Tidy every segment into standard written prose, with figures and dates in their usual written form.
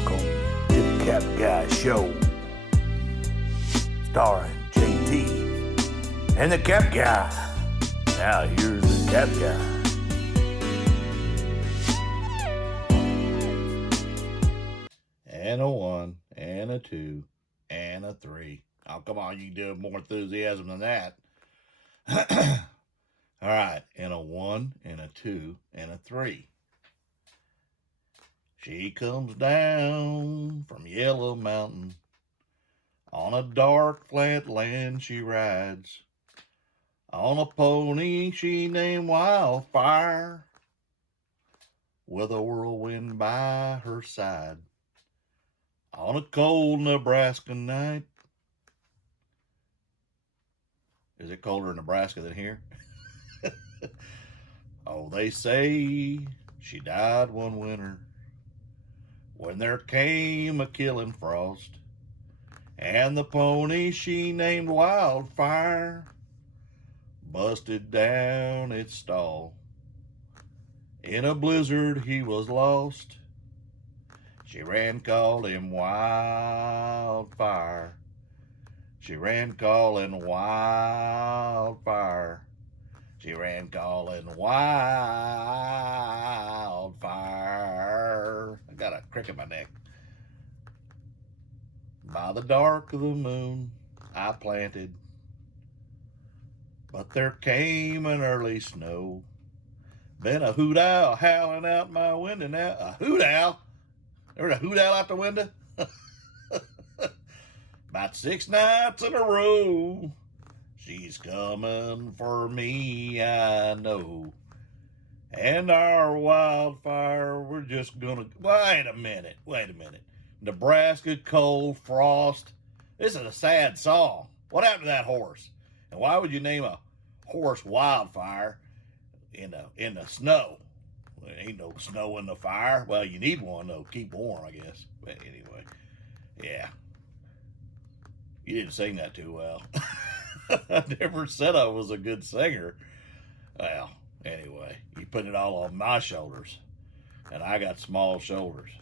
Welcome to the Cap Guy Show, starring JT and the Cap Guy. Now here's the Cap Guy. And a 1, and a 2, and a 3. Oh, come on, you can do it more enthusiasm than that. All right, and a 1, and a 2, and a 3. She comes down from Yellow Mountain. On a dark flat land she rides. On a pony she named Wildfire, with a whirlwind by her side. On a cold Nebraska night. Is it colder in Nebraska than here? Oh, they say she died one winter when there came a killing frost, and the pony she named Wildfire busted down its stall. In a blizzard he was lost. She ran calling Wildfire. She ran calling Wildfire. She ran calling Wildfire. I got a crick in my neck. By the dark of the moon I planted, but there came an early snow. Been a hoot owl howling out my window now. A hoot owl? There's a hoot owl out the window? About 6 nights in a row. She's coming for me, I know. And our Wildfire, we're just gonna... Wait a minute. Nebraska cold frost. This is a sad song. What happened to that horse? And why would you name a horse Wildfire in the snow? There ain't no snow in the fire. Well, you need one, though. Keep warm, I guess. But anyway, yeah. You didn't sing that too well. I never said I was a good singer. Well, anyway, you put it all on my shoulders. And I got small shoulders.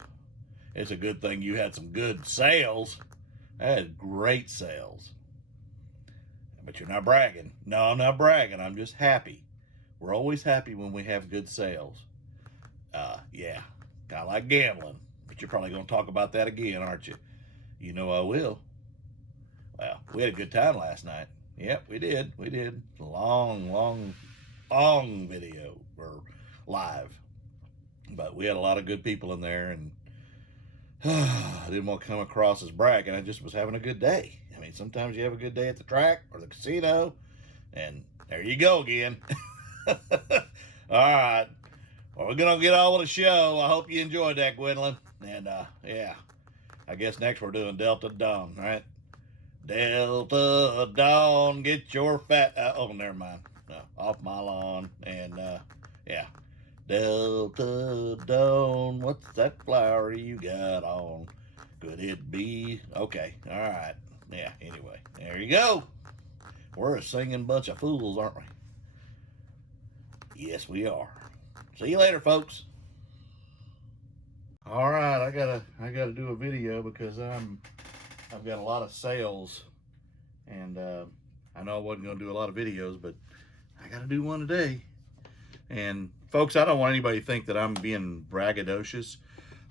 It's a good thing you had some good sales. I had great sales. But you're not bragging. No, I'm not bragging. I'm just happy. We're always happy when we have good sales. Yeah, kind of like gambling. But you're probably going to talk about that again, aren't you? You know I will. Well, we had a good time last night. Yep, we did. Long video or live. But we had a lot of good people in there, and I didn't want to come across as bragging. I just was having a good day. I mean, sometimes you have a good day at the track or the casino, and there you go again. All right. Well, we're going to get on with the show. I hope you enjoyed that, Gwendolyn. And, yeah, I guess next we're doing Delta Dawn, right? Delta Dawn, get your fat... oh, never mind. No, off my lawn. And, yeah. Delta Dawn, what's that flower you got on? Could it be... Okay, all right. Yeah, anyway, there you go. We're a singing bunch of fools, aren't we? Yes, we are. See you later, folks. All right, I gotta do a video because I've got a lot of sales, and I know I wasn't gonna do a lot of videos, but I gotta do one today. And folks, I don't want anybody to think that I'm being braggadocious.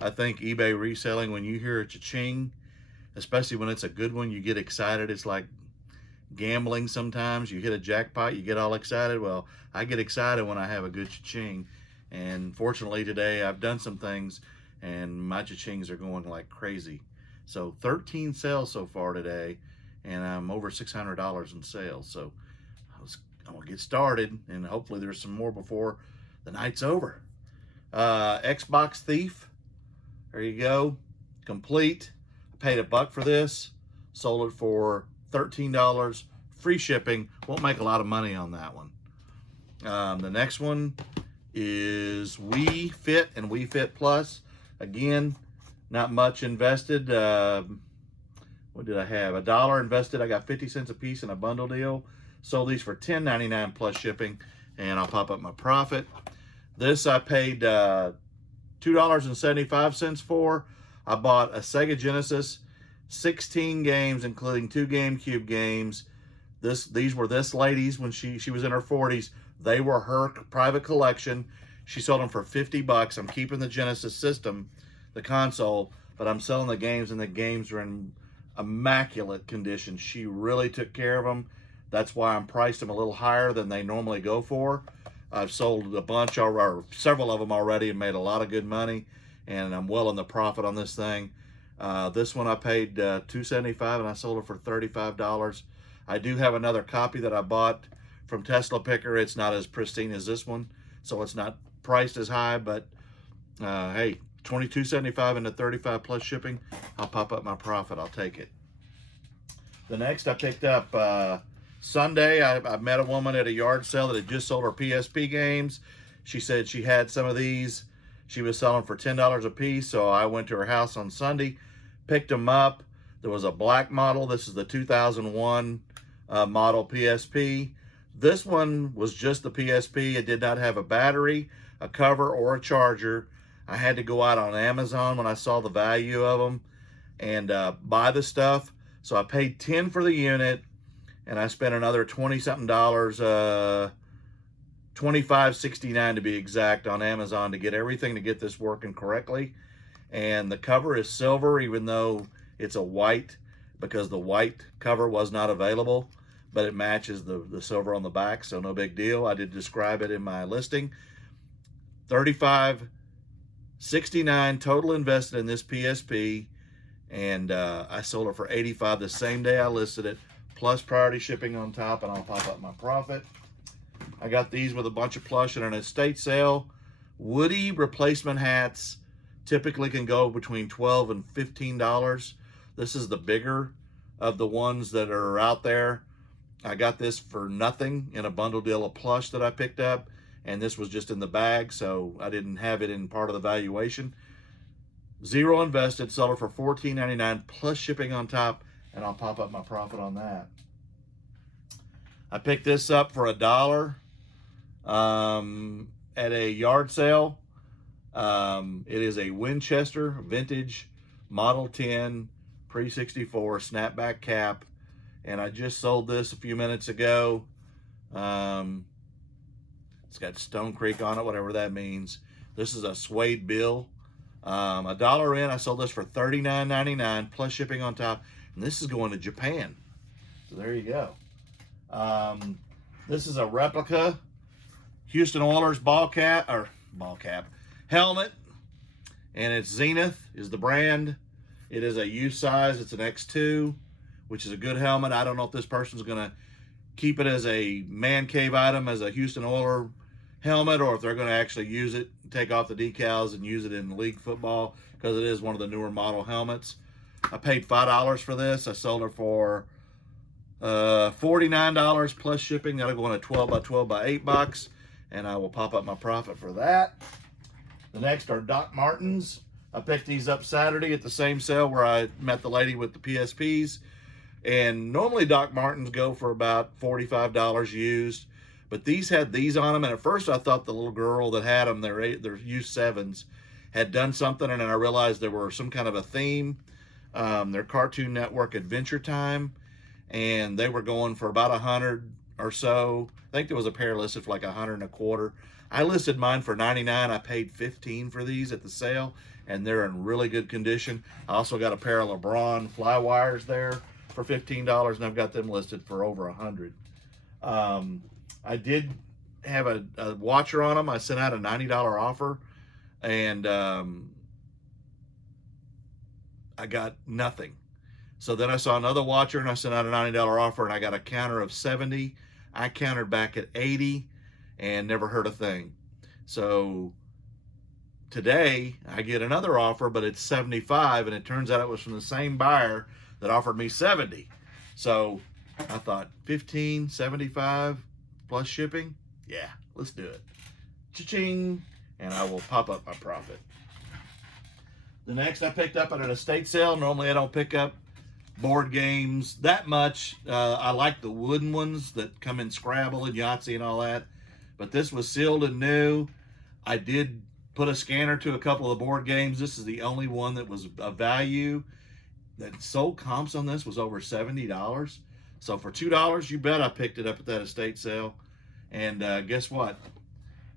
I think eBay reselling, when you hear a cha-ching, especially when it's a good one, you get excited. It's like gambling sometimes. You hit a jackpot, you get all excited. Well, I get excited when I have a good cha-ching. And fortunately today, I've done some things, and my cha-chings are going like crazy. So 13 sales so far today, and I'm over $600 in sales. So I'm gonna get started, and hopefully there's some more before the night's over. Xbox Thief, there you go, complete. I paid $1 for this, sold it for $13, free shipping. Won't make a lot of money on that one. The next one is We Fit and We Fit Plus. Again, not much invested. What did I have? $1 invested. I got 50 cents a piece in a bundle deal. Sold these for $10.99 plus shipping, and I'll pop up my profit. This I paid $2.75 for. I bought a Sega Genesis, 16 games, including 2 GameCube games. These were this lady's when she was in her 40s. They were her private collection. She sold them for $50. I'm keeping the Genesis system, the console, but I'm selling the games, and the games are in immaculate condition. She really took care of them. That's why I'm priced them a little higher than they normally go for. I've sold a bunch, or several of them already, and made a lot of good money, and I'm well in the profit on this thing. This one I paid $2.75, and I sold it for $35. I do have another copy that I bought from Tesla Picker. It's not as pristine as this one, so it's not priced as high, but hey, $22.75 into $35 plus shipping. I'll pop up my profit. I'll take it. The next I picked up Sunday. I met a woman at a yard sale that had just sold her PSP games. She said she had some of these. She was selling for $10 a piece, so I went to her house on Sunday, picked them up. There was a black model. This is the 2001 model PSP. This one was just the PSP. It did not have a battery, a cover, or a charger. I had to go out on Amazon when I saw the value of them and buy the stuff. So I paid $10 for the unit, and I spent another $20-something, $25.69 to be exact, on Amazon to get everything to get this working correctly. And the cover is silver, even though it's a white, because the white cover was not available, but it matches the silver on the back, so no big deal. I did describe it in my listing. $35.69 total invested in this PSP, and I sold it for $85 the same day I listed it, plus priority shipping on top, and I'll pop up my profit. I got these with a bunch of plush at an estate sale. Woody replacement hats typically can go between $12 and $15. This is the bigger of the ones that are out there. I got this for nothing in a bundle deal of plush that I picked up, and this was just in the bag, so I didn't have it in part of the valuation. Zero invested, sold it for $14.99 plus shipping on top, and I'll pop up my profit on that. I picked this up for $1 at a yard sale. It is a Winchester vintage Model 10 pre-64 snapback cap, and I just sold this a few minutes ago. It's got Stone Creek on it, whatever that means. This is a suede bill. $1 in, I sold this for $39.99 plus shipping on top, and this is going to Japan. So there you go. This is a replica Houston Oilers ball cap helmet, and it's Zenith is the brand. It is a U size. It's an X2, which is a good helmet. I don't know if this person's gonna keep it as a man cave item as a Houston Oiler helmet, or if they're going to actually use it, take off the decals and use it in league football, because it is one of the newer model helmets. I paid $5 for this. I sold it for $49 plus shipping. That'll go in a 12 by 12 by 8 box, and I will pop up my profit for that. The next are Doc Martens. I picked these up Saturday at the same sale where I met the lady with the PSPs. And normally Doc Martens go for about $45 used, but these had these on them. And at first I thought the little girl that had them, their used 7s, had done something. And then I realized there were some kind of a theme. Their Cartoon Network Adventure Time. And they were going for about 100 or so. I think there was a pair listed for like 100 a quarter. I listed mine for $99. I paid $15 for these at the sale, and they're in really good condition. I also got a pair of LeBron fly wires there for $15, and I've got them listed for over 100. I did have a watcher on them. I sent out a $90 offer, and I got nothing. So then I saw another watcher, and I sent out a $90 offer, and I got a counter of 70. I countered back at 80 and never heard a thing. So today I get another offer, but it's 75, and it turns out it was from the same buyer that offered me 70. So I thought 15, 75 plus shipping. Yeah, let's do it. Cha-ching, and I will pop up my profit. The next I picked up at an estate sale. Normally I don't pick up board games that much. I like the wooden ones that come in Scrabble and Yahtzee and all that, but this was sealed and new. I did put a scanner to a couple of the board games. This is the only one that was of value. That sold comps on this was over $70. So for $2, you bet I picked it up at that estate sale. And guess what?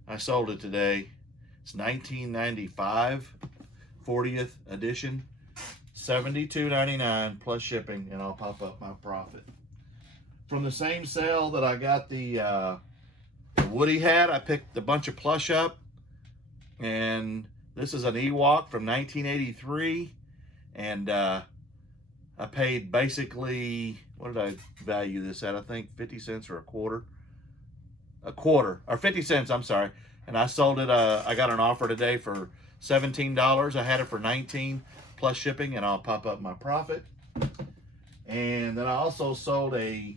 I sold it today. It's 1995, 40th edition, $72.99 plus shipping, and I'll pop up my profit. From the same sale that I got the Woody hat, I picked a bunch of plush up, and this is an Ewok from 1983, and I paid basically, what did I value this at? I think 50 cents or a quarter, or 50 cents, I'm sorry. And I sold it, I got an offer today for $17. I had it for $19 plus shipping, and I'll pop up my profit. And then I also sold a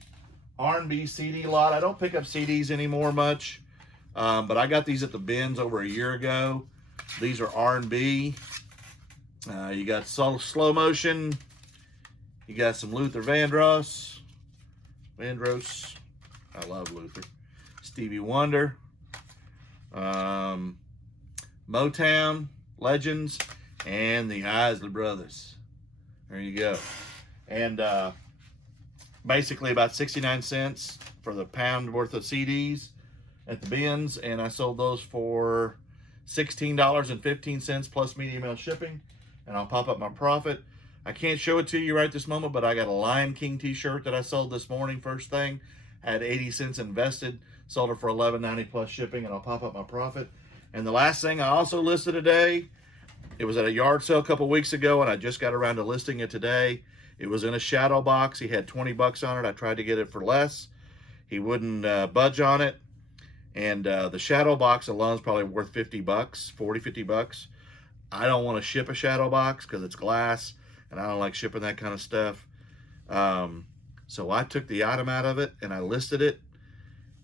R&B CD lot. I don't pick up CDs anymore much, but I got these at the bins over a year ago. These are R&B. You got slow motion. You got some Luther Vandross. I love Luther. Stevie Wonder. Motown, Legends, and the Isley Brothers. There you go. And basically about 69 cents for the pound worth of CDs at the bins, and I sold those for $16.15 plus media mail shipping, and I'll pop up my profit. I can't show it to you right this moment, but I got a Lion King t-shirt that I sold this morning first thing. Had 80 cents invested, sold it for $11.90 plus shipping, and I'll pop up my profit. And the last thing I also listed today, it was at a yard sale a couple weeks ago, and I just got around to listing it today. It was in a shadow box. He had 20 bucks on it. I tried to get it for less. He wouldn't budge on it. And the shadow box alone is probably worth 50 bucks, 40, 50 bucks. I don't want to ship a shadow box because it's glass, and I don't like shipping that kind of stuff. So I took the item out of it, and I listed it.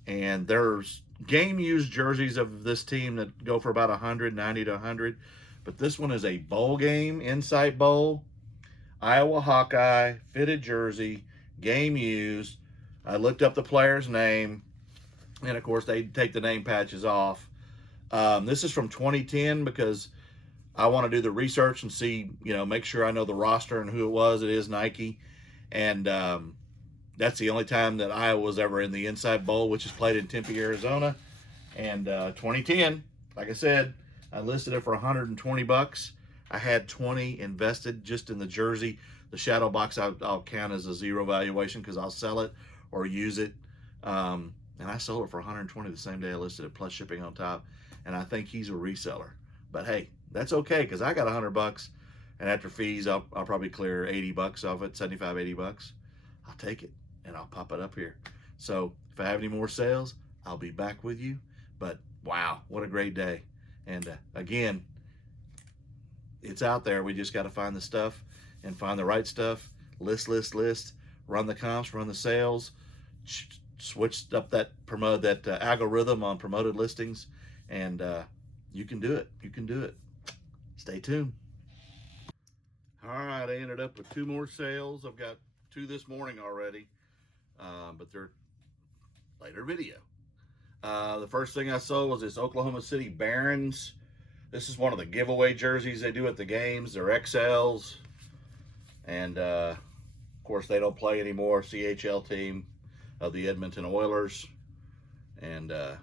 And there's game-used jerseys of this team that go for about 190 to 100. But this one is a bowl game, Insight Bowl. Iowa Hawkeye, fitted jersey, game used. I looked up the player's name, and of course they take the name patches off. This is from 2010 because I want to do the research and see, make sure I know the roster and who it was. It is Nike, and that's the only time that Iowa was ever in the Inside Bowl, which is played in Tempe, Arizona. And 2010, like I said, I listed it for 120 bucks. I had 20 invested just in the jersey. The shadow box I'll count as a zero valuation because I'll sell it or use it. And I sold it for 120 the same day I listed it, plus shipping on top. And I think he's a reseller. But hey, that's okay because I got 100 bucks. And after fees, I'll probably clear 80 bucks off it, 75, 80 bucks. I'll take it and I'll pop it up here. So if I have any more sales, I'll be back with you. But wow, what a great day. And again, it's out there. We just got to find the stuff and find the right stuff. List, run the comps, run the sales, switch up that algorithm on promoted listings, and you can do it. You can do it. Stay tuned. All right, I ended up with 2 more sales. I've got 2 this morning already, but they're later video. The first thing I sold was this Oklahoma City Barons. This is one of the giveaway jerseys they do at the games. They're XLs. And, of course, they don't play anymore. CHL team of the Edmonton Oilers. And there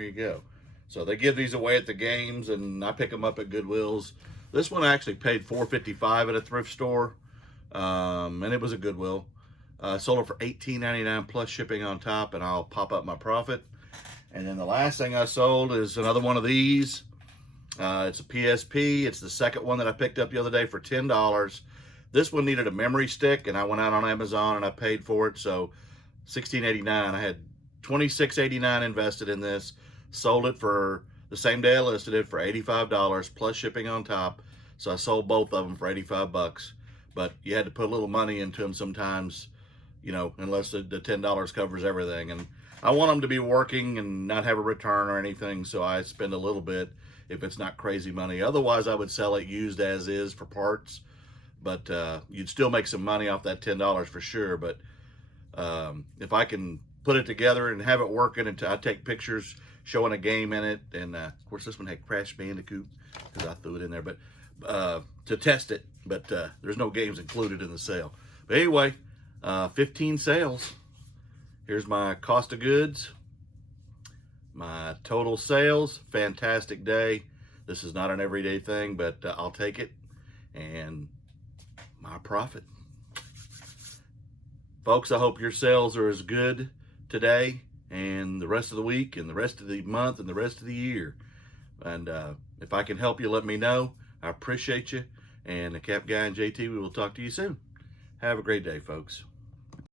you go. So they give these away at the games, and I pick them up at Goodwill's. This one I actually paid $4.55 at a thrift store. And it was a Goodwill. Sold it for $18.99 plus shipping on top, and I'll pop up my profit. And then the last thing I sold is another one of these. It's a PSP. It's the second one that I picked up the other day for $10. This one needed a memory stick, and I went out on Amazon and I paid for it. So $16.89. I had $26.89 invested in this. Sold it for the same day I listed it for $85 plus shipping on top. So I sold both of them for 85 bucks. But you had to put a little money into them sometimes, unless the $10 covers everything. And I want them to be working and not have a return or anything, so I spend a little bit if it's not crazy money. Otherwise, I would sell it used as is for parts, but you'd still make some money off that $10 for sure. But if I can put it together and have it working until I take pictures showing a game in it. And of course, this one had Crash Bandicoot because I threw it in there, but to test it. But there's no games included in the sale. But anyway, 15 sales. Here's my cost of goods, my total sales. Fantastic day. This is not an everyday thing, but I'll take it. And my profit. Folks, I hope your sales are as good today and the rest of the week and the rest of the month and the rest of the year. And if I can help you, let me know. I appreciate you. And the Cap Guy and JT, we will talk to you soon. Have a great day, folks.